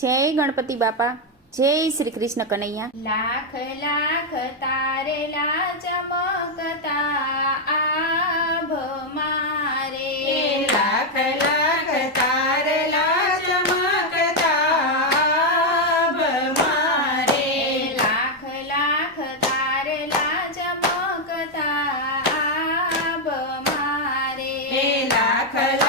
जय गणपति बापा जय श्री कृष्ण कन्हैया लाख लाख तारे ला चमकता आभ मारे लाख लाख तारे ला I